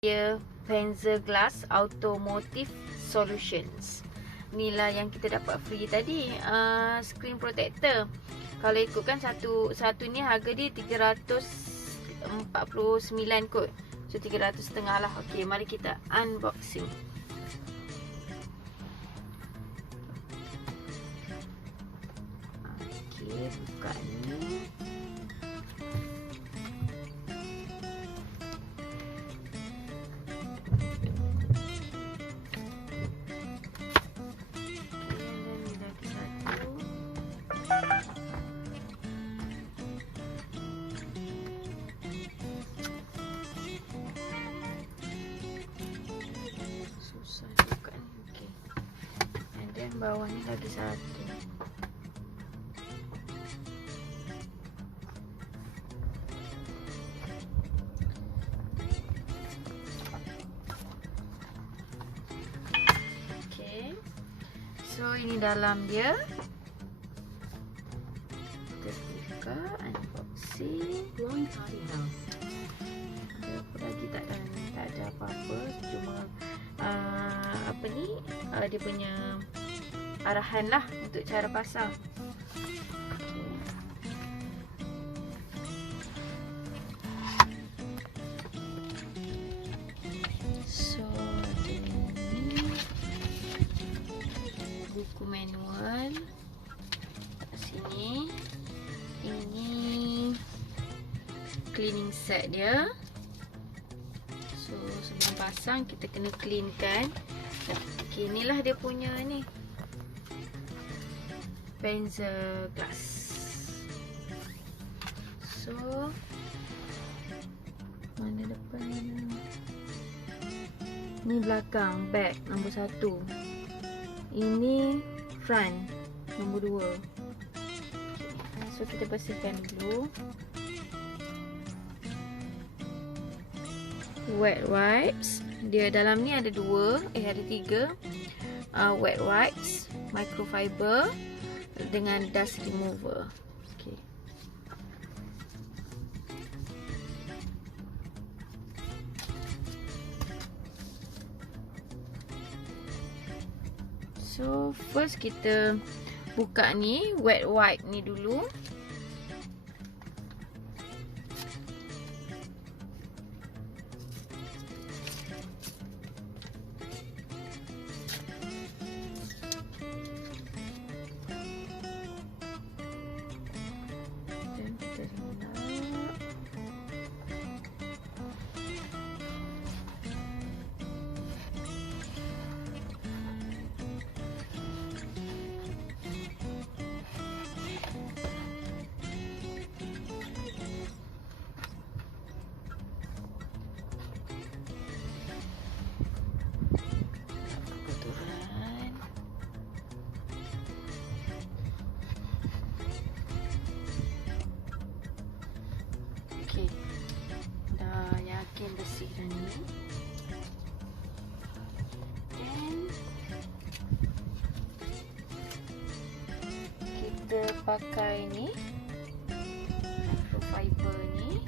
Dia Panzerglass Automotive Solutions. Inilah yang kita dapat free tadi, screen protector. Kalau ikutkan satu ni harga dia 349 kot. So 300 setengah lah. Okey, mari kita unboxing. Okey, buka ni. Susah juga ni. Okey. And then bawah ni lagi satu. Okey. So ini dalam dia. Kita buka, unboxing. Blowing party house. Ada apa lagi? Tak ada apa-apa. Cuma apa ni? Dia punya arahan lah untuk cara pasang. So ada ni buku manual kat sini. Ini cleaning set dia. So sebelum pasang kita kena clean kan. Okay, inilah dia punya ni Panzerglass. So mana depan, ni belakang, back nombor 1. Ini front nombor 2. So kita bersihkan dulu. Wet wipes. Dia dalam ni ada 3 wet wipes, microfiber dengan dust remover. Okay. So first kita buka ni wet wipe ni dulu. Okey. Dah yakin bersih dah ni. Dan kita pakai ni microfiber ni.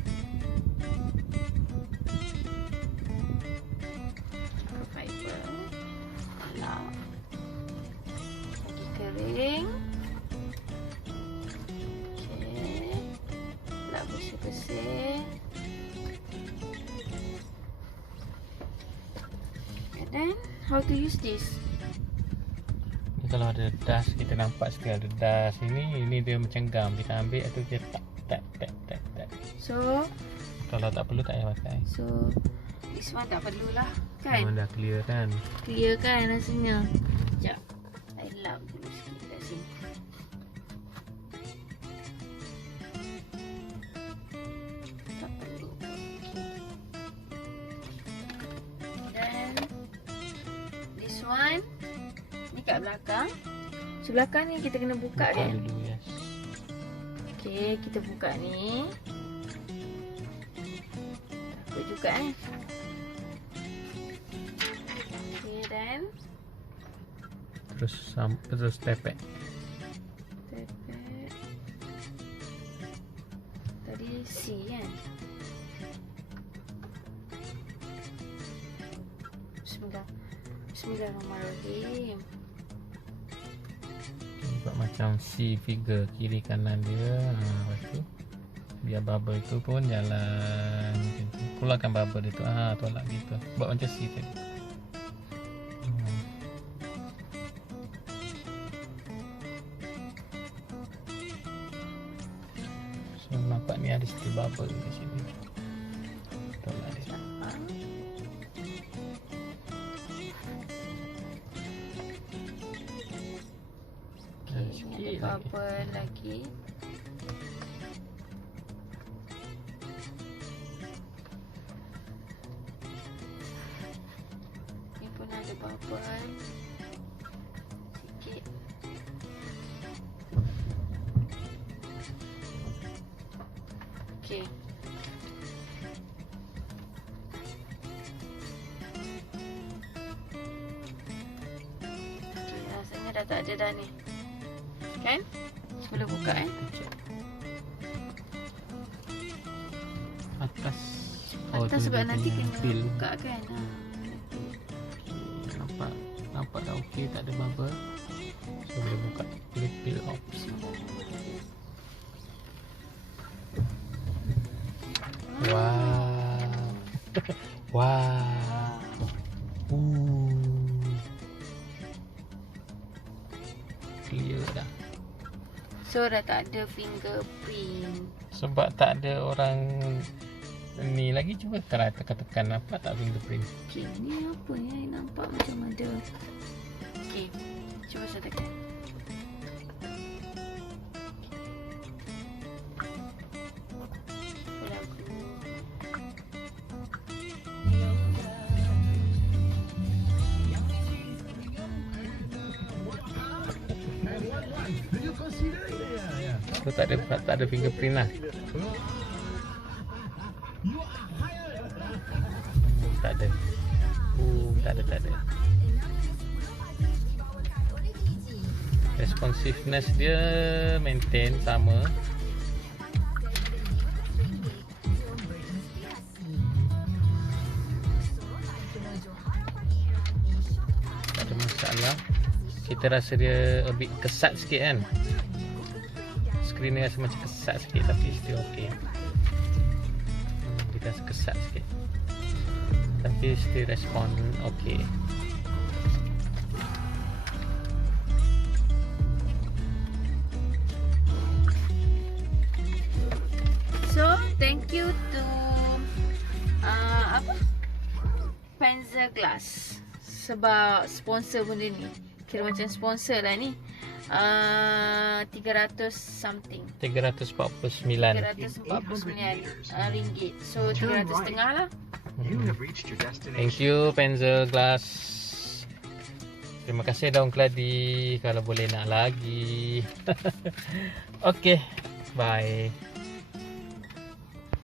Microfiber. Alah. Lagi kering. Bersih. And then how to use this? Kalau ada dust, kita nampak sekali ada dust ini dia macam gam, kita ambil atau kita tak. So kalau tak perlu tak payah pakai. So this one tak perlulah kan? Memang dah clear kan? Clear kan rasanya. Sekejap, I lap dulu sikit kat sini. One ni kat belakang. So belakang ni kita kena buka dia dulu, yes. Okey, kita buka ni. Takut juga Okey, dan terus tepek. Tadi C kan. Bismillahirrahmanirrahim. Buat macam C figure kiri kanan dia. Lepas tu biar bubble tu pun jalan macam tu. Keluarkan bubble dia tu. Tolak gitu. Buat macam C tadi. So nampak ni ada still bubble di sini. Tolak dia. Ada bubble lagi. Ni pun ada bubble sikit. Okey. Okey, rasanya dah tak ada dah ni. Kan? Boleh buka Atas. Atas sebab nanti kena peel. buka kan. Nampak dah okey, tak ada bubble. So boleh buka, boleh peel off. Wow. Wow. Clear dah. So dah tak ada fingerprint. Sebab tak ada orang ni lagi, cuba try tekan-tekan, nampak tak fingerprint? Okay, ni apa ya? Nampak macam ada. Okay, cuba saya tekan. So tak ada fingerprint lah. Tak ada. Tak ada. Responsiveness dia maintain sama. Tak ada masalah. Kita rasa dia a bit kesat sikit kan. Screen ni rasa macam kesat sikit, tapi still okay. Kita rasa kesat sikit, tapi still respon okay. So, thank you to Panzerglass sebab sponsor benda ni. Kira macam sponsor lah ni. 300 something. 349 ringgit. So 300 setengah lah. Thank you Panzerglass. Terima kasih Daun Keladi. Kalau boleh nak lagi. Okay, bye.